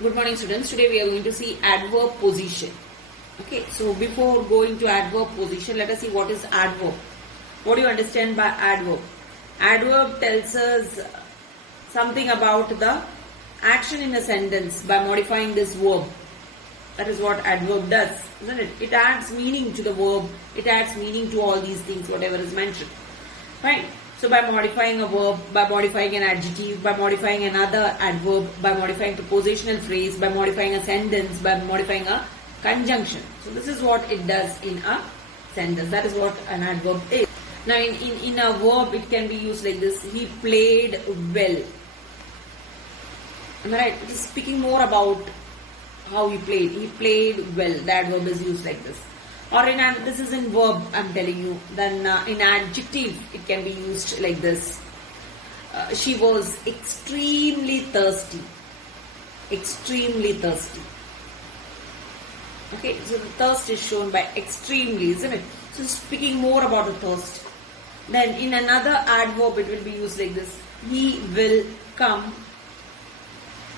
Good morning, students. Today we are going to see adverb position. Okay, so before going to adverb position, let us see what is adverb. What do you understand by adverb? Adverb tells us something about the action in a sentence by modifying this verb. That is what adverb does, isn't it? It adds meaning to the verb. It adds meaning to all these things, whatever is mentioned. Right? So by modifying a verb, by modifying an adjective, by modifying another adverb, by modifying the prepositional phrase, by modifying a sentence, by modifying a conjunction. So this is what it does in a sentence. That is what an adverb is. Now in a verb, it can be used like this. He played well. Am I right? It is speaking more about how he played. He played well. The adverb is used like this. Or this is in verb, I'm telling you. Then in adjective, it can be used like this. She was extremely thirsty. Extremely thirsty. Okay, so the thirst is shown by extremely, isn't it? So speaking more about the thirst. Then in another adverb, it will be used like this. He will come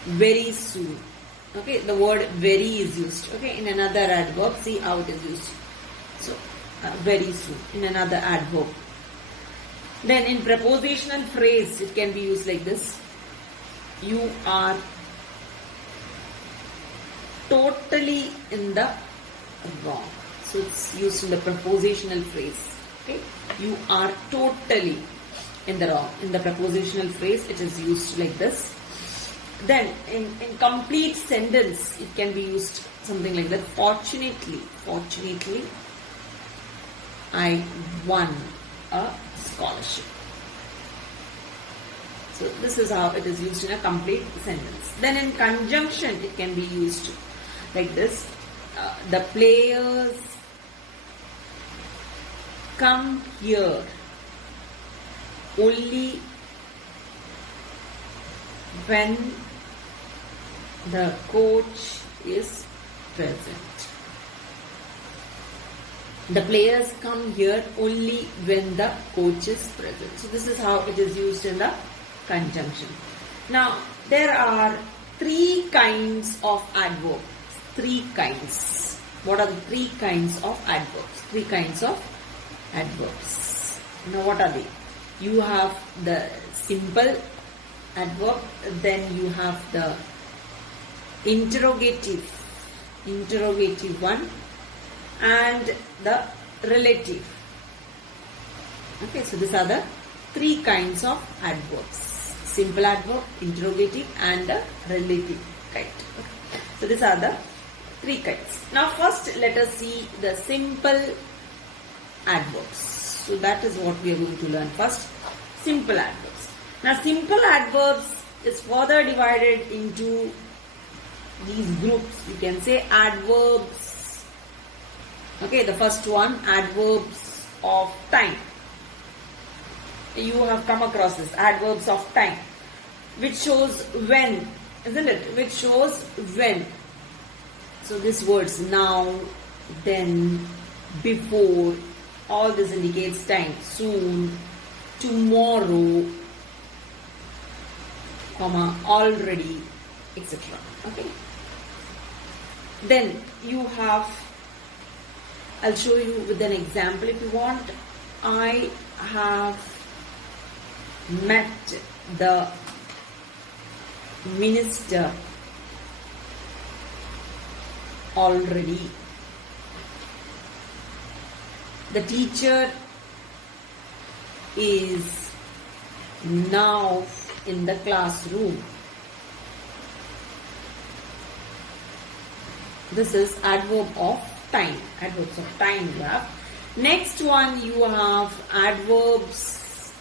very soon. Okay, the word very is used. Okay, in another adverb, see how it is used. So, very soon, in another adverb. Then in prepositional phrase, it can be used like this. You are totally in the wrong. So it's used in the prepositional phrase. Okay, you are totally in the wrong. In the prepositional phrase, it is used like this. Then in complete sentence, it can be used something like that. Fortunately, I won a scholarship. So this is how it is used in a complete sentence. Then in conjunction, it can be used like this. The players come here only when the coach is present. The players come here only when the coach is present. So this is how it is used in the conjunction. Now there are three kinds of adverbs. Three kinds. What are the three kinds of adverbs? Three kinds of adverbs. Now what are they? You have the simple adverb, then you have the interrogative one, and the relative. Okay, so these are the three kinds of adverbs. Simple adverb, interrogative, and the relative kind. Okay. So these are the three kinds. Now first let us see the simple adverbs. So that is what we are going to learn first. Simple adverbs. Now simple adverbs is further divided into these groups. You can say adverbs. Okay, the first one, adverbs of time. You have come across this, adverbs of time, which shows when, isn't it? Which shows when. So these words, now, then, before, all this indicates time. Soon, tomorrow, comma, already, etc. Okay. Then you have, I'll show you with an example if you want. I have met the minister already. The teacher is now in the classroom. This is adverb of time. Adverbs of time you have. Next one you have adverbs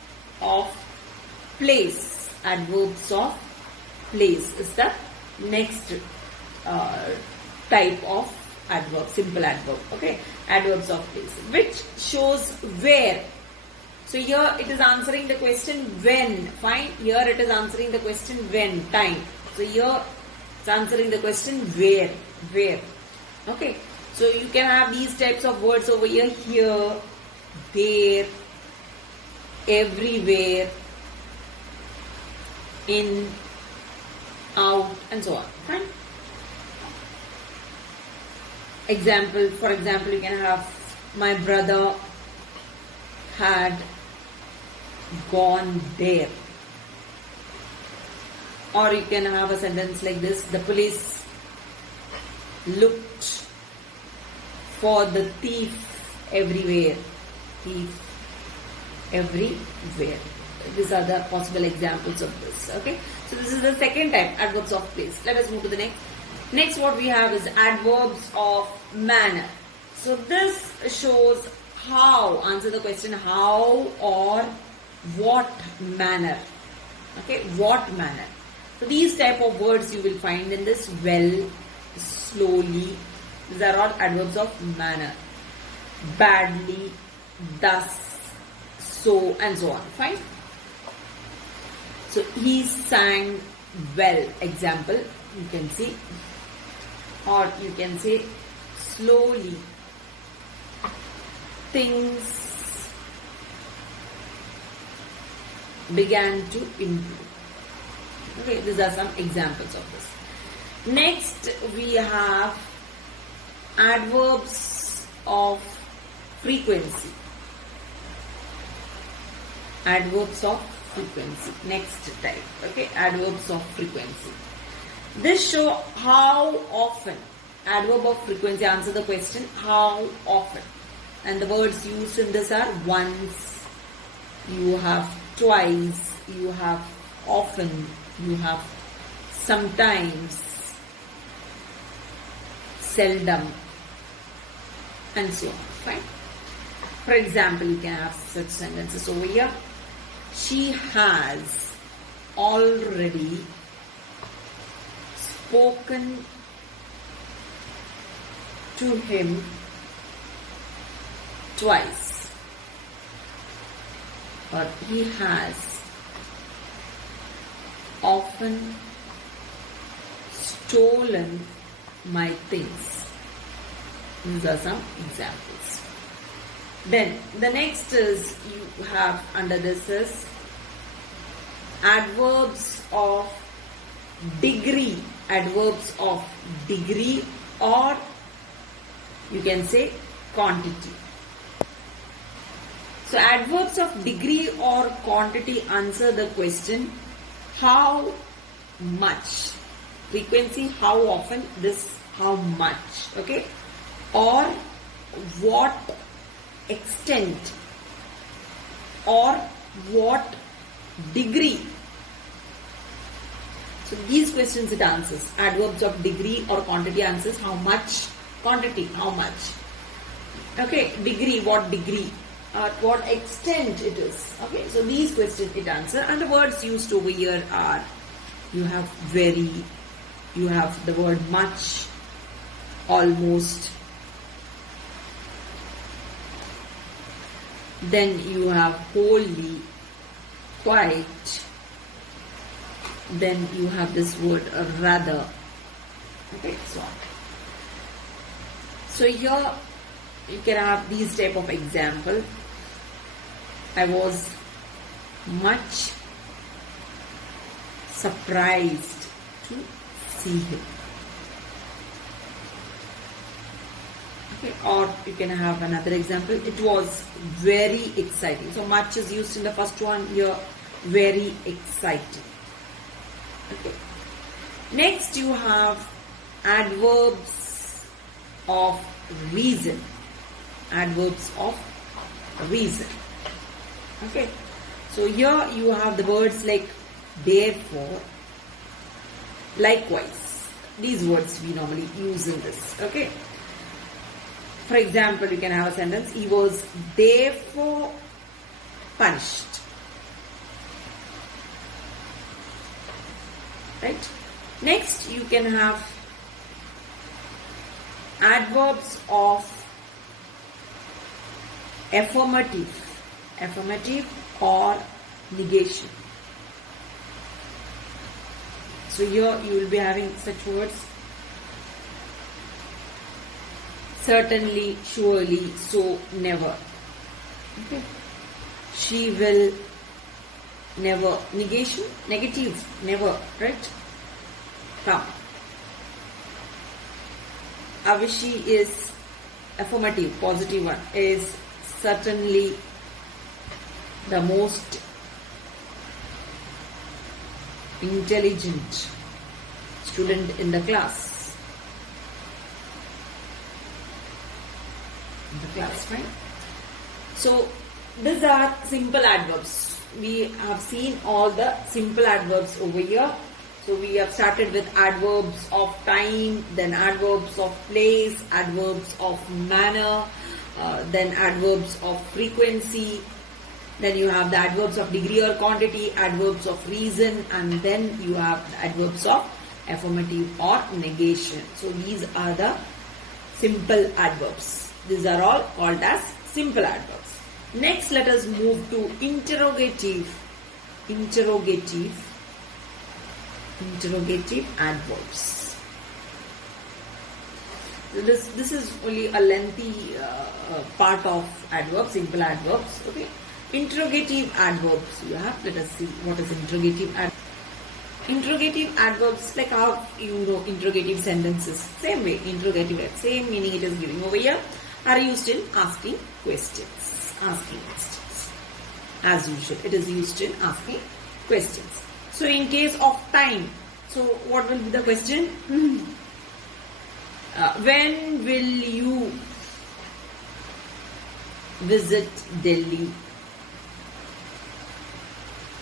of place. Adverbs of place is the next type of adverb, simple adverb. Okay, adverbs of place, which shows where. So here it is answering the question when. Fine. Here it is answering the question when, time. So here it's answering the question where. Okay. So you can have these types of words over here. Here, there, everywhere, in, out, and so on. Fine. Example, for example, you can have my brother had gone there. Or you can have a sentence like this: the police looked for the thief everywhere. Thief everywhere. These are the possible examples of this. Okay. So this is the second type, adverbs of place. Let us move to the next. Next what we have is adverbs of manner. So this shows how, answer the question, how or what manner. Okay, what manner. So these type of words you will find in this: well, slowly. These are all adverbs of manner. Badly, thus, so, and so on. Fine. So he sang well. Example, you can see. Or you can say slowly. Things began to improve. Okay, these are some examples of this. Next, we have adverbs of frequency. Adverbs of frequency. Next type. Okay, adverbs of frequency. This show how often. Adverb of frequency, answer the question, how often. And the words used in this are once, you have twice, you have often, you have sometimes, seldom, and so on. Fine. For example, you can have such sentences over here. She has already spoken to him twice. Or he has often stolen my things. These are some examples. Then the next is, you have under this is adverbs of degree. Adverbs of degree, or you can say quantity. So adverbs of degree or quantity answer the question how much. Frequency, how often, this how much. Okay. Or what extent, or what degree. So these questions it answers. Adverbs of degree or quantity answers how much, quantity, how much. Okay, degree, what degree, at what extent it is. Okay, so these questions it answers. And the words used over here are, you have very, you have the word much, almost. Then you have wholly, quite. Then you have this word rather. Okay, so on. So here you can have these type of example. I was much surprised to see him. Okay, or you can have another example. It was very exciting. So much is used in the first one here. Very exciting. Okay. Next you have adverbs of reason. Adverbs of reason. Okay. So here you have the words like therefore, likewise. These words we normally use in this. Okay. For example, you can have a sentence. He was therefore punished. Right. Next, you can have adverbs of affirmative. Affirmative or negation. So here you will be having such words. Certainly, surely, so, never. Okay. She will never. Negation, negative, never, right? Come. Avishi is affirmative, positive one, is certainly the most intelligent student in the class. Right? So these are simple adverbs. We have seen all the simple adverbs over here. So we have started with adverbs of time, then adverbs of place, adverbs of manner, then adverbs of frequency, then you have the adverbs of degree or quantity, adverbs of reason, and then you have the adverbs of affirmative or negation. So these are the simple adverbs. These are all called as simple adverbs. Next, let us move to interrogative adverbs. This is only a lengthy part of adverbs, simple adverbs. Okay, interrogative adverbs. You have. Let us see what is interrogative adverbs. Interrogative adverbs, like how you know interrogative sentences. Same way, interrogative, same meaning it is giving over here, are used in asking questions. As usual, it is used in asking questions. So in case of time, so what will be the question? When will you visit Delhi?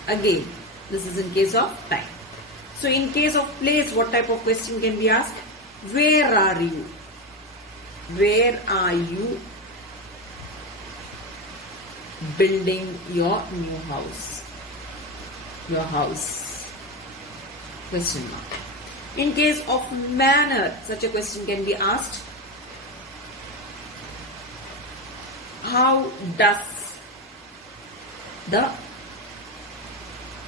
Again, this is in case of time. So in case of place, what type of question can be asked? Where are you? Where are you building your new house? Your house. Question mark. In case of manner, such a question can be asked. How does the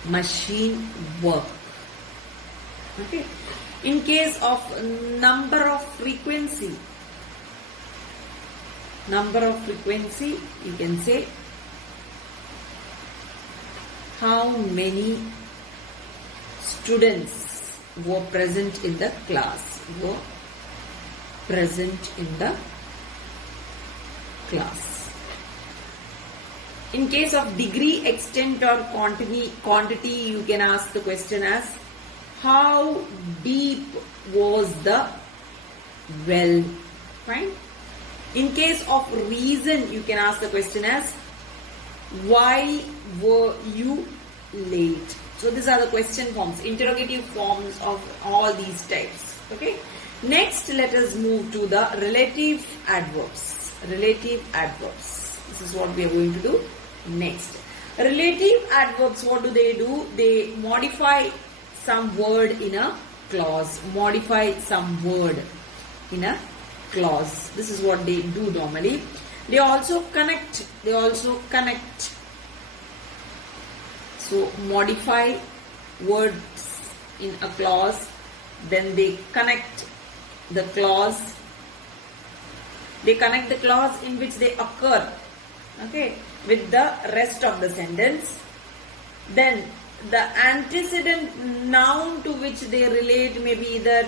machine work? Okay. In case of number of frequency, you can say how many students were present in the class. In case of degree, extent or quantity, you can ask the question as how deep was the well? Fine. In case of reason, you can ask the question as why were you late? So these are the question forms, interrogative forms of all these types. Okay. Next, let us move to the relative adverbs. This is what we are going to do next. Relative adverbs, what do? They modify some word in a clause. This is what they do normally. They also connect. So modify words in a clause, then they connect the clause. They connect the clause in which they occur, okay, with the rest of the sentence. Then the antecedent noun to which they relate may be either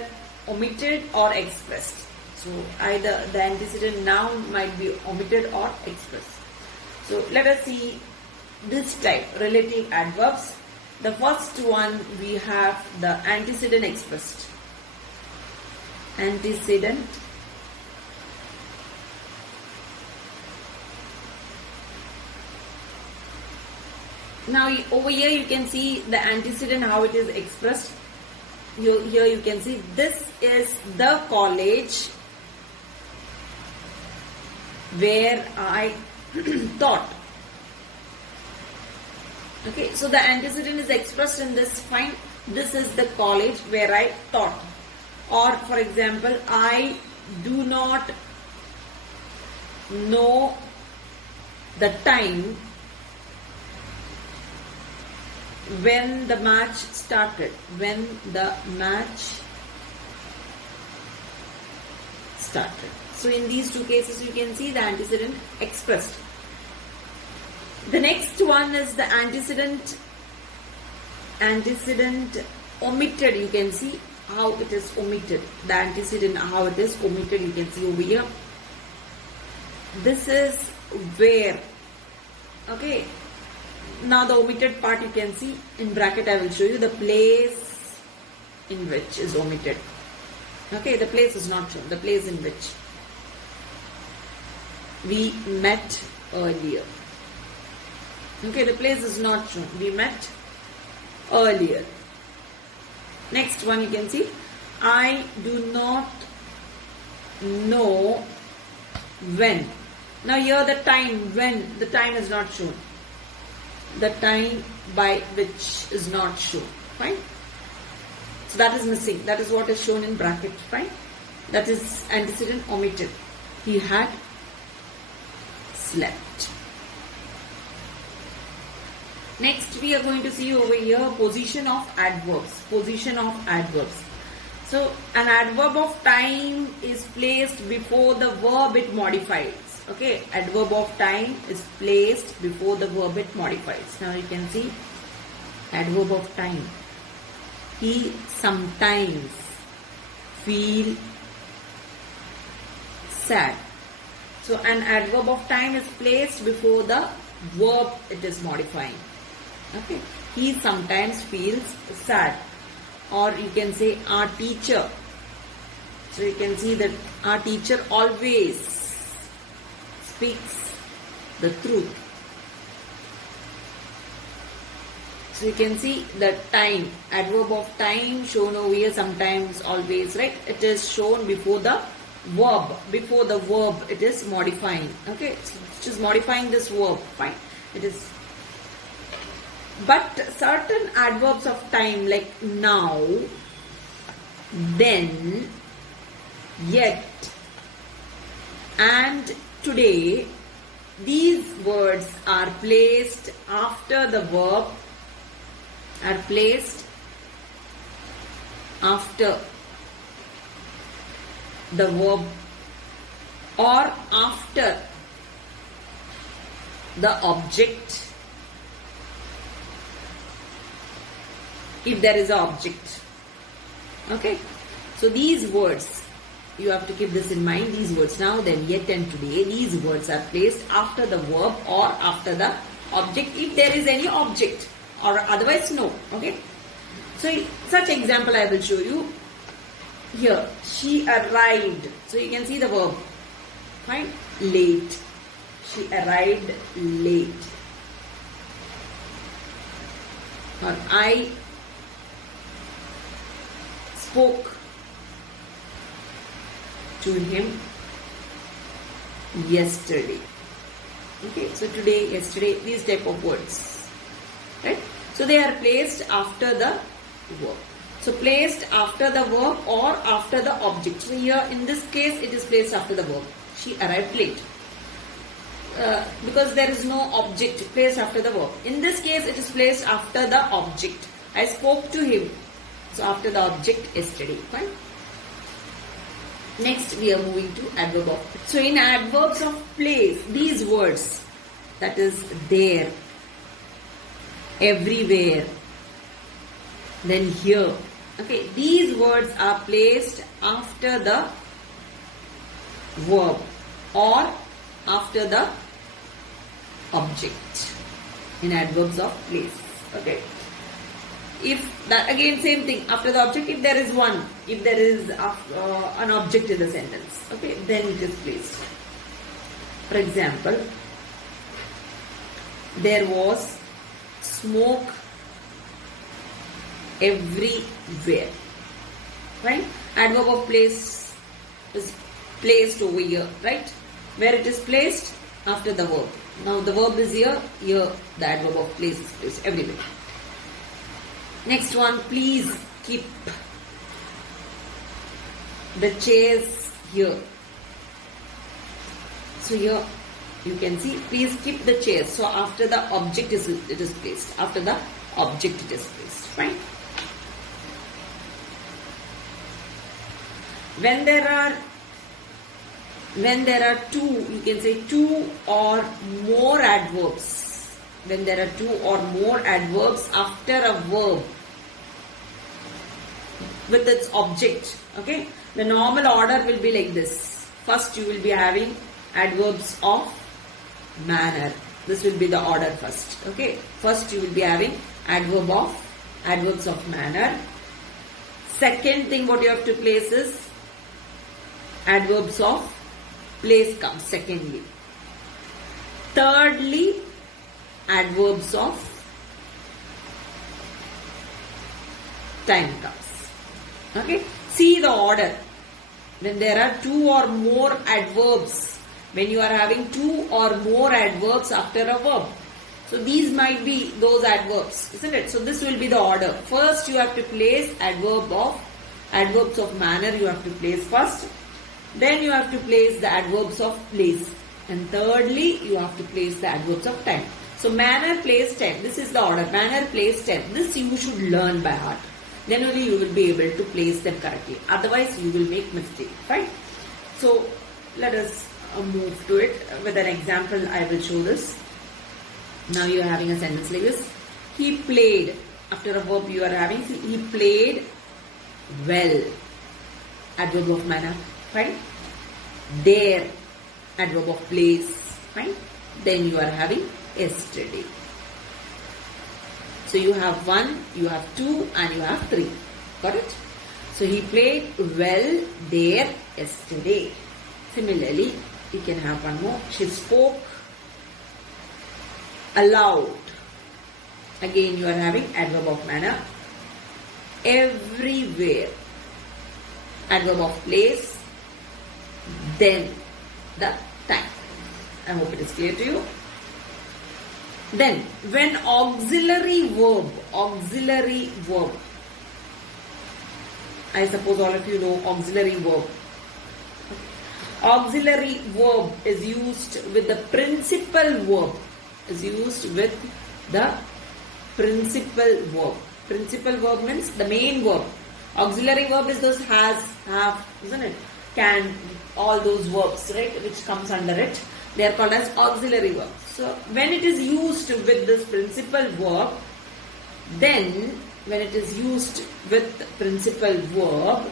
omitted or expressed. So either the antecedent noun might be omitted or expressed. So let us see this type, relative adverbs. The first one, we have the antecedent expressed. Antecedent now over here you can see the antecedent, how it is expressed. Here you can see this is the college where I taught. Okay, so the antecedent is expressed in this. Fine. This is the college where I taught. Or for example, I do not know the time when the match started. So in these two cases you can see the antecedent expressed. The next one is the antecedent omitted. You can see how it is omitted. The antecedent, how it is omitted, you can see over here. This is where. Okay. Now the omitted part you can see in bracket. I will show you the place in which is omitted. Okay, the place is not shown. The place in which we met earlier. Okay, the place is not shown. We met earlier. Next one you can see. I do not know when. Now here the time, when, the time is not shown. The time by which is not shown. Fine. So that is missing. That is what is shown in bracket. Fine. That is antecedent omitted. He had slept. Next we are going to see over here position of adverbs. Position of adverbs. So an adverb of time is placed before the verb it modifies. Okay, adverb of time is placed before the verb it modifies. Now you can see adverb of time. He sometimes feel sad. So an adverb of time is placed before the verb it is modifying. Okay, he sometimes feels sad. Or you can say our teacher. So you can see that our teacher always speaks the truth. So you can see the time, adverb of time shown over here, sometimes, always, right? It is shown before the verb. Before the verb it is modifying. Okay, so it is modifying this verb. Fine. It is. But certain adverbs of time like now, then, yet, and today, these words are placed after the verb, are placed after the verb or after the object, if there is an object. Okay, so these words, you have to keep this in mind. These words, now, then, yet and today, these words are placed after the verb or after the object if there is any object, or otherwise no. Okay, so such example I will show you here. She arrived. So you can see the verb. Fine. Late. She arrived late. Or I spoke to him yesterday. Okay, so today, yesterday, these type of words, right? So they are placed after the verb. So placed after the verb or after the object. So here in this case it is placed after the verb. She arrived late. Because there is no object, placed after the verb. In this case it is placed after the object. I spoke to him. So after the object yesterday. Fine. Next we are moving to adverb of. So in adverbs of place, these words, that is there, everywhere, then here. Okay, these words are placed after the verb or after the object in adverbs of place. Okay. If that, again same thing, after the object, if there is one, if there is an object in the sentence, okay, then it is placed. For example, there was smoke everywhere. Right? Adverb of place is placed over here, right? Where it is placed? After the verb. Now the verb is here, here the adverb of place is placed everywhere. Next one, please keep the chairs here. So here you can see, please keep the chairs. So after the object it is placed. After the object it is placed. Fine. When there are two, you can say two or more adverbs. When there are two or more adverbs after a verb, with its object. Okay, the normal order will be like this. First you will be having adverbs of manner. This will be the order first. Okay, first you will be having adverbs of manner. Second thing what you have to place is adverbs of place comes secondly. Thirdly, adverbs of time comes. Okay, see the order. When there are two or more adverbs, when you are having two or more adverbs after a verb, so these might be those adverbs, isn't it? So this will be the order. First you have to place adverbs of manner you have to place first. Then you have to place the adverbs of place. And thirdly, you have to place the adverbs of time. So manner, place, time. This is the order. Manner, place, time. This you should learn by heart. Then only you will be able to place them correctly. Otherwise, you will make mistake. Fine. So let us move to it. With an example, I will show this. Now you are having a sentence like this. He played. After a verb you are having, see, he played well. Adverb of manner. Fine. There. Adverb of place. Fine. Then you are having yesterday. So you have 1, you have 2 and you have 3. Got it? So he played well there yesterday. Similarly, you can have one more. She spoke aloud. Again you are having adverb of manner. Everywhere. Adverb of place. Then the time. I hope it is clear to you. Then when auxiliary verb, I suppose all of you know auxiliary verb. Auxiliary verb is used with the principal verb. Principal verb means the main verb. Auxiliary verb is those has, have, isn't it? Can, all those verbs, right, which comes under it. They are called as auxiliary verbs. So when it is used with this principal verb, then when it is used with principal verb,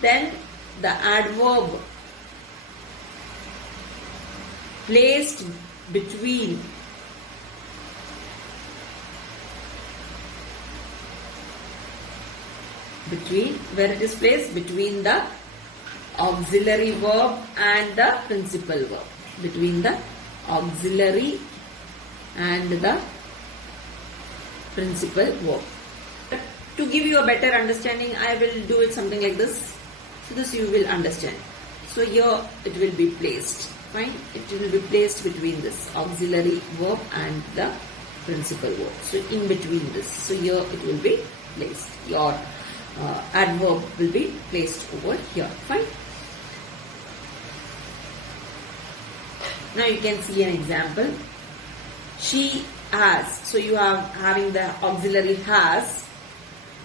then the adverb placed between where it is placed between the auxiliary verb and the principal verb. Between the auxiliary and the principal verb. To give you a better understanding, I will do it something like this. So this you will understand. So here it will be placed. Fine. It will be placed between this auxiliary verb and the principal verb. So in between this. So here it will be placed. Your adverb will be placed over here. Fine. Now you can see an example. She has. So you are having the auxiliary has.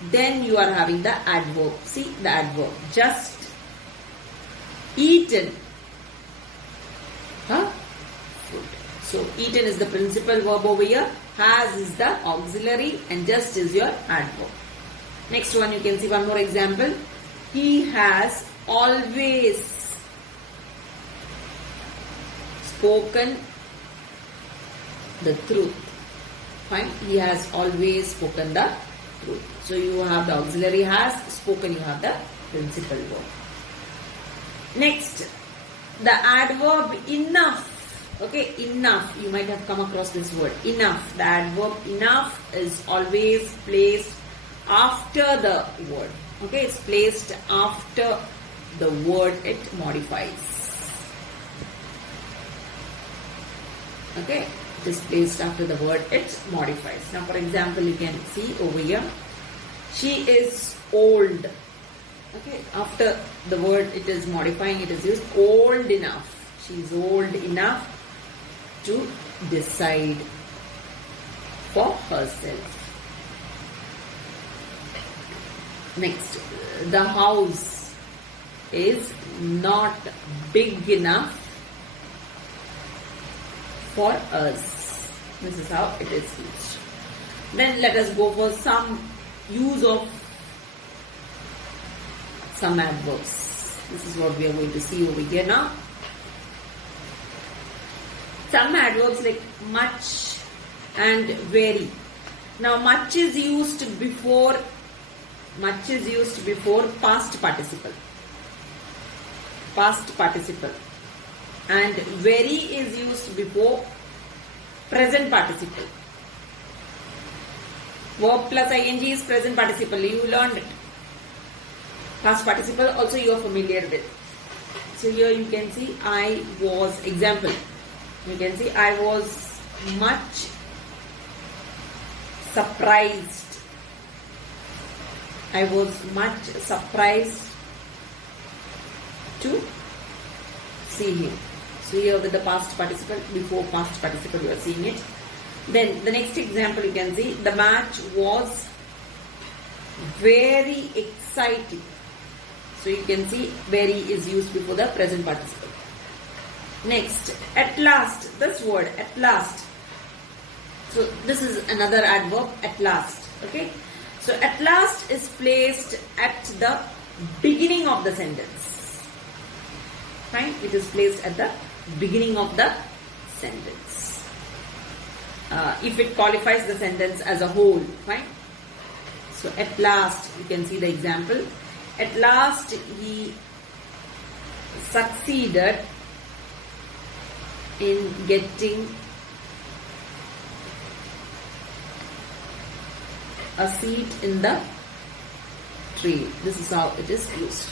Then you are having the adverb. See the adverb. Just eaten. Food. So eaten is the principal verb over here. Has is the auxiliary and just is your adverb. Next one you can see one more example. He has always spoken the truth. Fine. He has always spoken the truth. So you have the auxiliary has, spoken you have the principal verb. Next, the adverb enough. Okay, enough. You might have come across this word. Enough. The adverb enough is always placed after the word. Okay, it's placed after the word it modifies. Okay, it is placed after the word it modifies. Now, for example, you can see over here, she is old. Okay, after the word it is modifying, it is used old enough. She is old enough to decide for herself. Next, the house is not big enough for us. This is how it is used. Then let us go for some use of some adverbs. This is what we are going to see over here now. Some adverbs like much and very. Now much is used before past participle. Past participle. And very is used before present participle. Verb plus ing is present participle. You learned it. Past participle also you are familiar with. So here you can see I was, example. You can see I was much surprised. I was much surprised to see him. So here with the past participle, before past participle you are seeing it. Then the next example you can see the match was very exciting. So you can see very is used before the present participle. Next, at last, this word at last. So this is another adverb, at last. Okay. So at last is placed at the beginning of the sentence. Fine. It is placed at the beginning of the sentence. If it qualifies the sentence as a whole. Fine. So at last, you can see the example. At last he succeeded in getting a seat in the train. This is how it is used.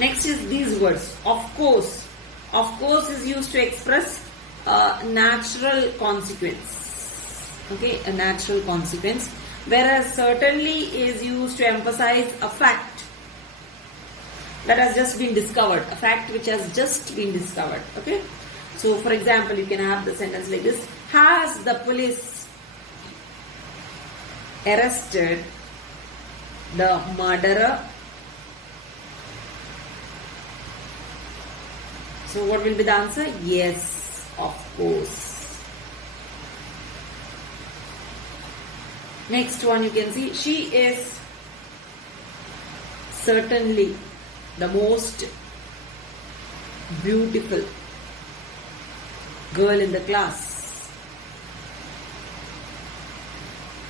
Next is these words. Of course. Of course is used to express a natural consequence. Okay, a natural consequence. Whereas certainly is used to emphasize a fact that has just been discovered. A fact which has just been discovered. Okay. So for example, you can have the sentence like this. Has the police arrested the murderer? So what will be the answer? Yes, of course. Next one you can see. She is certainly the most beautiful girl in the class.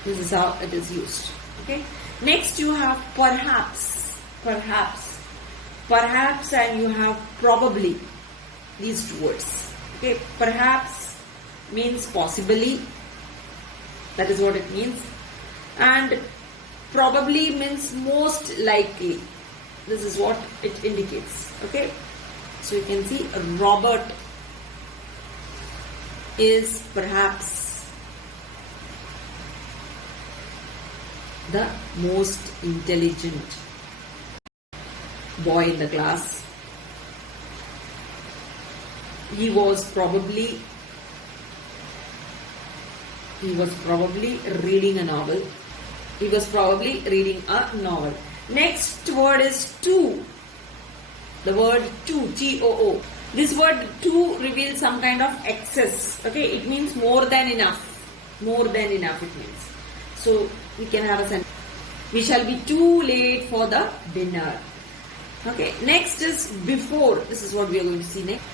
This is how it is used. Okay. Next you have perhaps. Perhaps and you have probably. These two words. Okay. Perhaps means possibly. That is what it means. And probably means most likely. This is what it indicates. Okay. So you can see Robert is perhaps the most intelligent boy in the class. He was probably reading a novel. Next word is to. The word to, T-O-O. This word to reveals some kind of excess. Okay, it means more than enough. More than enough it means. So we can have a sentence. We shall be too late for the dinner. Okay, next is before. This is what we are going to see next.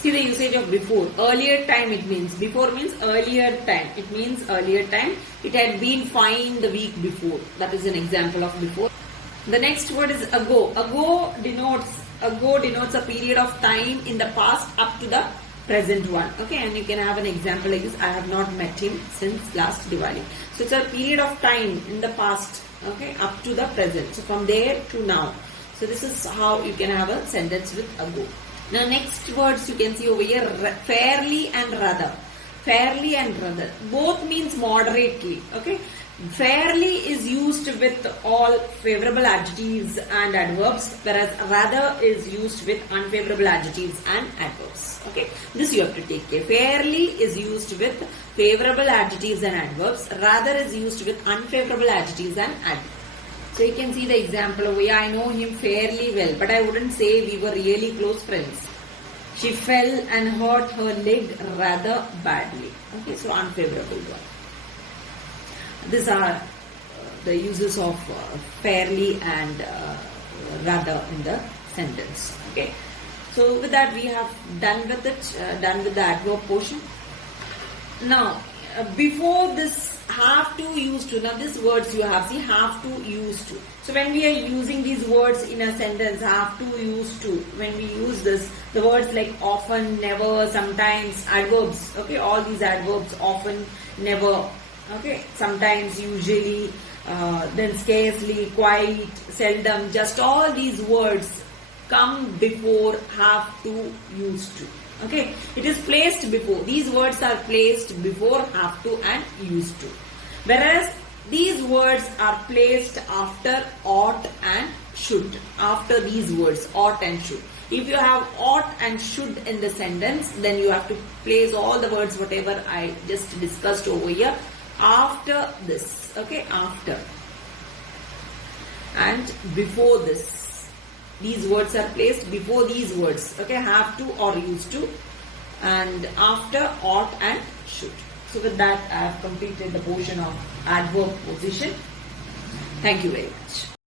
See the usage of before. Earlier time it means. Before means earlier time. It means earlier time. It had been fine the week before. That is an example of before. The next word is ago. Ago denotes a period of time in the past up to the present one. Okay, and you can have an example like this. I have not met him since last Diwali. So it's a period of time in the past. Okay, up to the present. So from there to now. So this is how you can have a sentence with ago. Now next words you can see over here, fairly and rather. Fairly and rather. Both means moderately. Okay. Fairly is used with all favorable adjectives and adverbs, whereas rather is used with unfavorable adjectives and adverbs. Okay. This you have to take care. Fairly is used with favorable adjectives and adverbs. Rather is used with unfavorable adjectives and adverbs. So you can see the example over here. I know him fairly well, but I wouldn't say we were really close friends. She fell and hurt her leg rather badly. Okay, so unfavorable one. These are the uses of fairly and rather in the sentence. Okay. So with that we have done with it, done with the adverb portion. Now before this have to, used to, now these words you have, see, have to, used to. So when we are using these words in a sentence, have to, used to, when we use this, the words like often, never, sometimes, adverbs, okay, all these adverbs, often, never, okay, sometimes, usually, then scarcely, quite, seldom, just all these words come before have to, used to. Okay, it is placed before. These words are placed before have to and used to. Whereas these words are placed after ought and should. After these words, ought and should. If you have ought and should in the sentence, then you have to place all the words, whatever I just discussed over here, after this. Okay, after. And before this. These words are placed before these words. Okay, have to or used to. And after ought and should. So with that I have completed the portion of adverb position. Thank you very much.